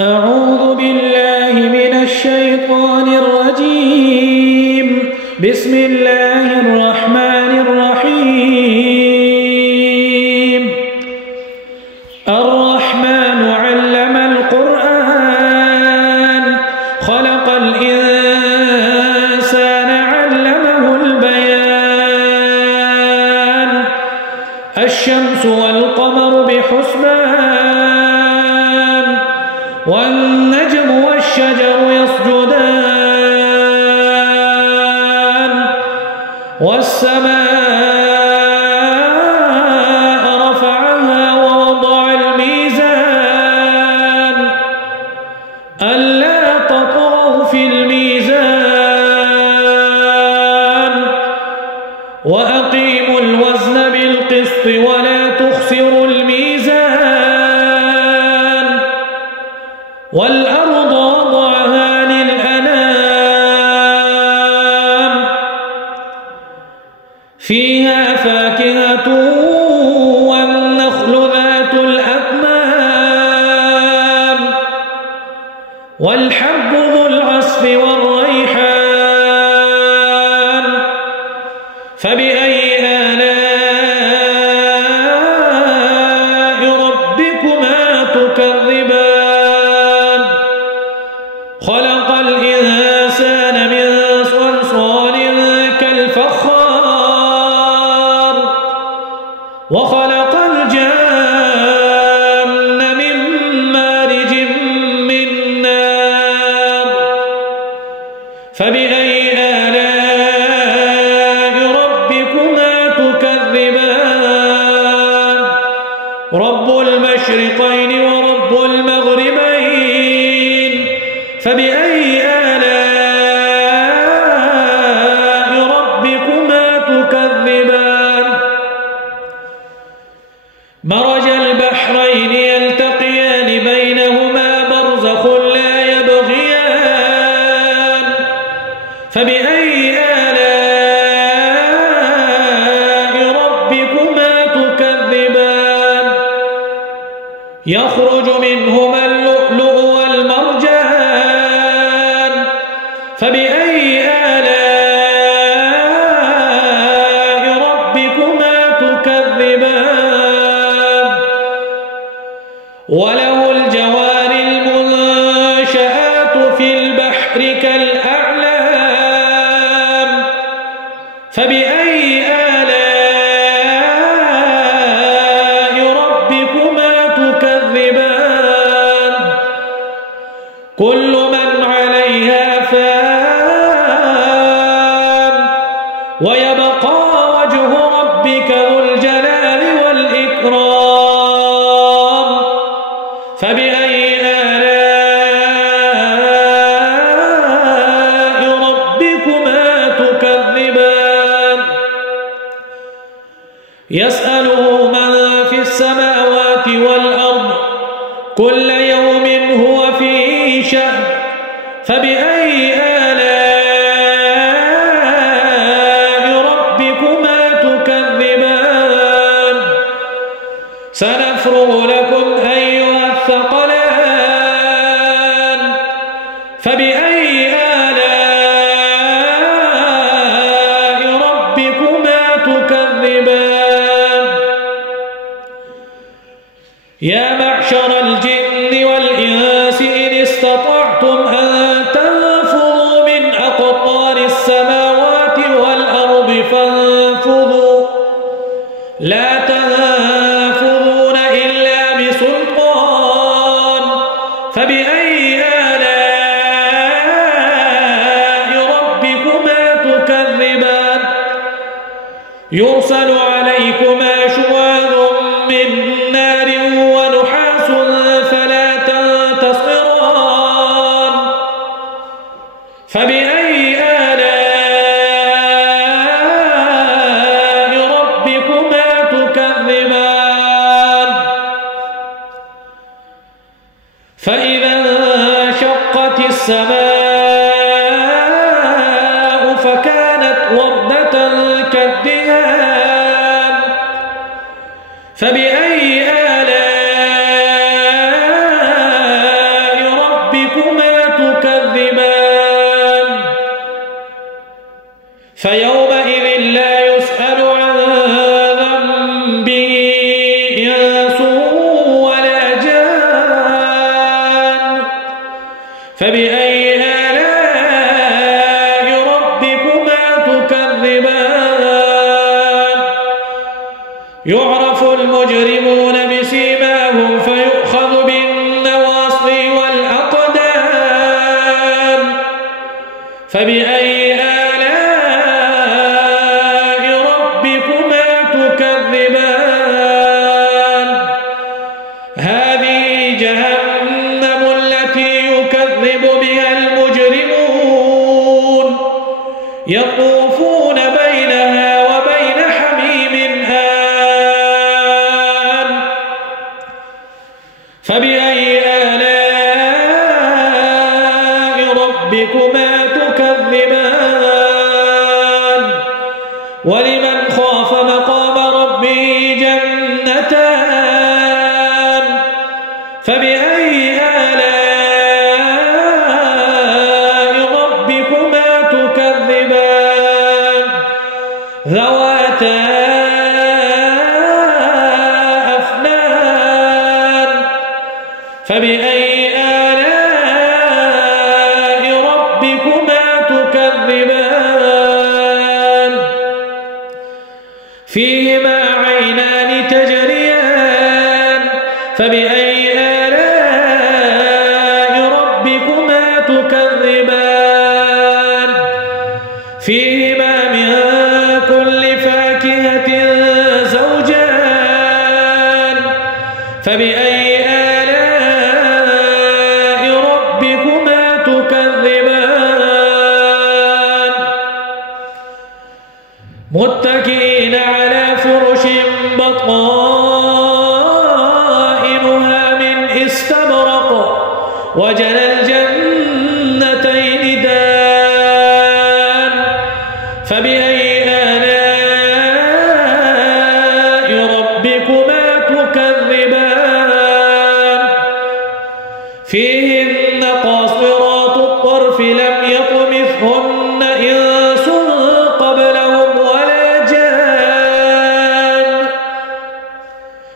أعوذ بالله من الشيطان الرجيم. بسم الله الرحمن الرحيم. الرحمن علم القرآن خلق الإنسان علمه البيان. الشمس والقمر بحسبان والنجم والشجر يسجدان والسماء رفعها ووضع الميزان ألا تطغوا في الميزان وأقيموا الوزن بالقسط ولا تخسروا الميزان والأرض وضعها للأنام فيها فاكهة والنخل ذات الأكمام والحب ذو العصف والريحان فبأي آلاء ربكما تكذبان خلق الإنسان من صلصال كالفخار وخلق الجان من مارج من نار فبأي آلاء ربكما تكذبان رب المشرقين ورب المغربين فبأي آلاء ربكما تكذبان مرج البحرين يلتقيان بينهما برزخ لا يبغيان فبأي آلاء ربكما تكذبان يخرج منهما اللؤلؤ والمرجان فبأي آلاء ربكما تكذبان وله الجوار المنشآت في البحر كالأعلام فبأي آلاء ربكما تكذبان كل من عليها فان ويبقى وجه ربك ذو الجلال والإكرام فبأي آلاء ربكما تكذبان يسأله من في السماوات والأرض كل يوم هو في شأن فبأي آلاء ربكما تكذبان سنفرغ لكم أيها الثقلان فبأي آلاء ربكما تكذبان يا معشر الجن والإنس إن استطعتم أن تنفذوا من أقطار السماوات والأرض فانفذوا لا تنفذون إلا بسلطان فبأي آلاء ربكما تكذبان يرسل عليكما شواظ من نار ونحاس فلا تنتصران فبأي آلاء ربكما تكذبان فإذا انشقت السماء فكانت وردة كالدهان فبأي آلاء فيومئذ لا يسأل عن ذنبه إنس ولا جان فبأي آلاء ربكما تكذبان يعرف المجرمون بسيماهم فيؤخذ بالنواصي والأقدام فبأي آلاء ربكما تكذبان هذه جهنم التي يكذب بها المجرمون يطوفون بينها وبين حميم آن فبأي آلاء ربكما تكذبان ولمن خاف مقام ربه جنتان فبأي آلاء ربكما تكذبان ذواتا أفنان فبأي آلاء ربكما تكذبان فيهما عينان تجريان فبأي آلاء ربكما تكذبان فيهما من كل فاكهة زوجان فبأي آلاء ربكما تكذبان متكئين على فرش بطائنها من استبرق وجنى الجنتين دان فبأي آلاء ربكما تكذبان فيهن قاصرات الطرف لم يطمثهن إنس قبلهم ولا جان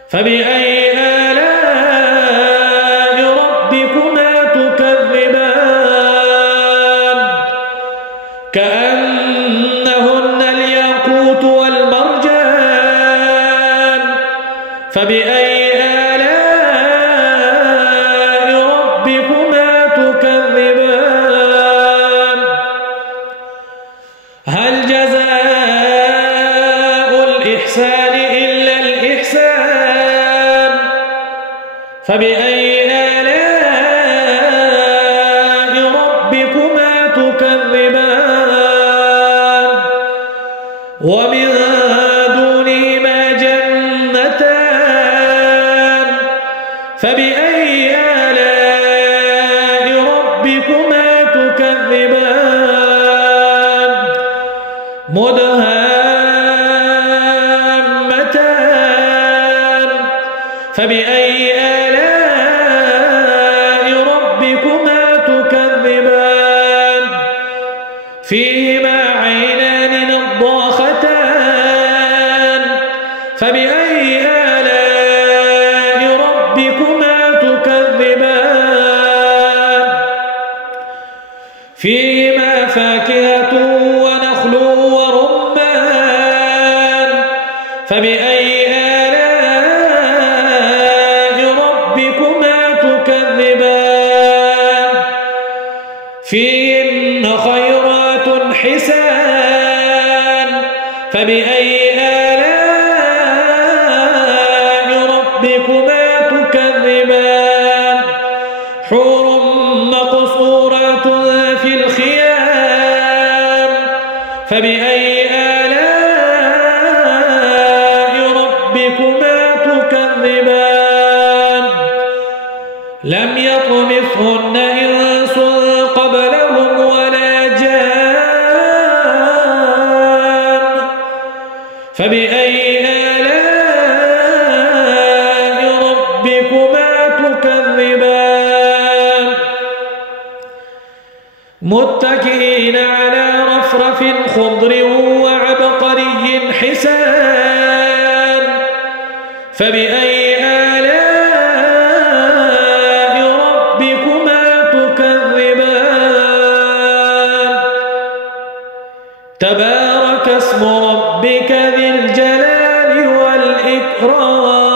فبأي آلاء ربكما تكذبان كأنهن الياقوت والمرجان فبأي آلاء ربكما تكذبان هل جزاء الإحسان إلا الإحسان فبأي آلاء ربكما تكذبان ومن دونهما جنتان فبأي آلاء ربكما تكذبان مدهامتان فبأي آلاء ربكما تكذبان فيهما عينان نضاختان فبأي آلاء ربكما تكذبان فيهما فاكهة ونخل ورمان فبأي آلاء ربكما تكذبان فيهن خيرات حسان فبأي آلاء ربكما تكذبان حور مقصورات في الخيام فبأي آلاء ربكما تكذبان لم يطمثهن إنس قبلهم ولا جان فبأي آلاء ربكما تكذبان متكئين على رفرف وأفرف خضر وعبقري حسان فبأي آلاء ربكما تكذبان تبارك اسم ربك ذي الجلال والإكرام